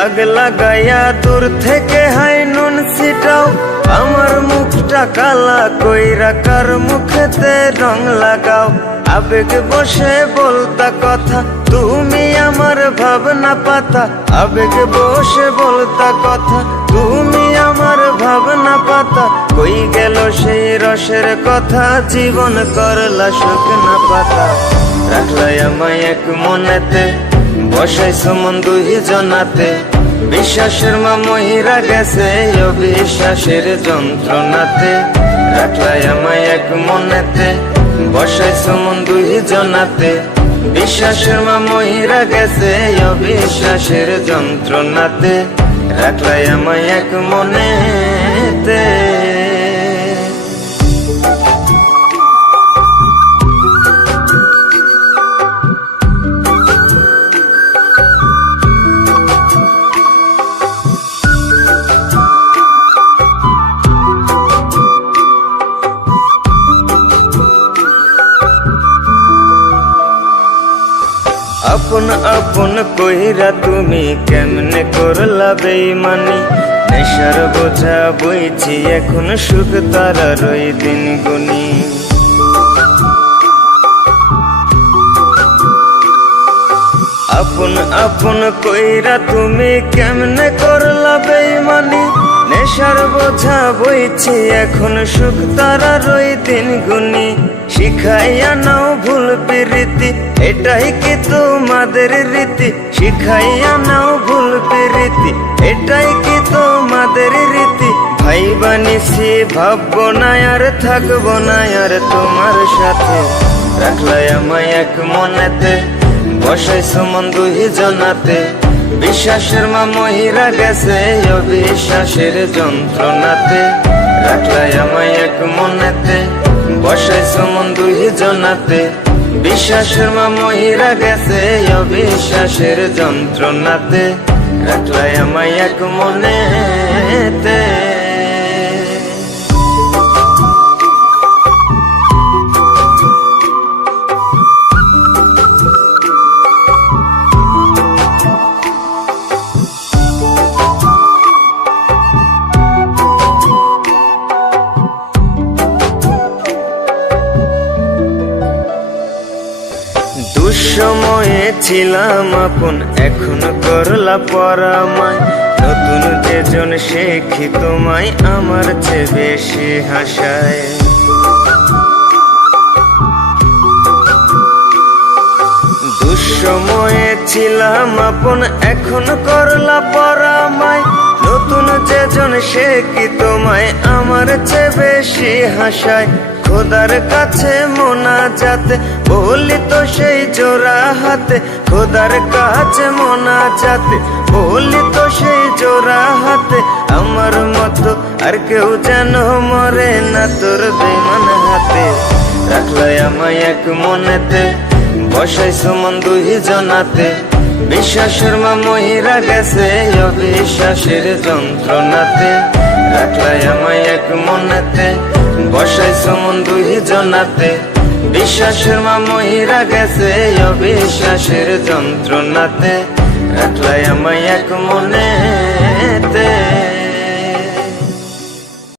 দাগ লাগাইয়া দূর থেকে হাই নুন ছিটাও, আমার মুখটা কালা কইরা কার মুখেতে রং লাগাও। আবেগ বসে বলতা কথা, তুমি আমার ভাবনা পাতা। আবেগ বসে বলতা কথা, তুমি আমার ভাবনা পাতা। কই গেল সেই রসের কথা, জীবন করলা শুকনা পাতা। রাখলাই আমায় এক মনেতে, বসাইছো মন দুই জনাতে। বিশ্বাসের মা মহিরা গেছে অবিশ্বাসের যন্ত্রণাতে। রাখলাই আমায় এক মনেতে, বসাইছো মন দুই জনাতে। বিশ্বাসের মা মহিরা গেছে অবিশ্বাসের যন্ত্রণাতে। রাখলাই আমায় এক মনেতে। আপন আপন কইরা তুমি কেমনে করলা বেইমানি। নেশার বোঝা বইছি এখন সুখ তারার ওই দিন গুনি। আপন আপন কইরা তুমি কেমনে করলা বেইমানি। নেশার বোঝা বইছি এখন সুখ তারার ওই দিন গুনি। শিখাইয়া নাও ভুল প্রীতি, এটাই কি তোমাদের রীতি। শিখাইয়া নাও ভুল প্রীতি, এটাই কি তোমাদের রীতি। ভাই বানিছি ভাববো না আর থাকবো না আর তোমার সাথে। রাখলাই আমায় এক মনেতে, বসাইছো মন দুই জনাতে। বিশ্বাসের মা মহিরা গেছে অবিশ্বাসের যন্ত্রণাতে। রাখলাই আমায় এক মনেতে, বসাইছো মন দুই জনাতে। বিশ্বাসের মা মহিরা গেছে অবিশ্বাসের যন্ত্রণাতে। রাখলাই আমায় এক মনেতে। দুঃসময়ে ছিলাম আপন, এখন করলা পরামায়। নতুন যেজন শেখি তোমায় আমার চেয়ে বেশি হাসায়। দুঃসময়ে ছিলাম আপন, এখন করলা পরামায়। নতুন যেজন শেখি তোমায় আমার চেয়ে বেশি হাসায়। খোদার কাছে মোনাজাতে বলি তো সেই জোড়া হাতে। খোদার কাছে মোনাজাতে বলি তো সেই জোড়া হাতে। আমার মতো আর কেউ যেন মরে না তোর বেমান হাতে। রাখলাই আমায় এক মনেতে, বসাইছো মন দুই জনাতে। বিশ্বাসের মা মহিরা গেছে অবিশ্বাসের যন্ত্রণাতে। রাখলাই আমায় এক মনেতে, বসাইছো মন দুই জনাতে। বিশ্বাসের মা মহিরা গেছে অবিশ্বাসের যন্ত্রণাতে। রাখলাই আমায় এক মনে।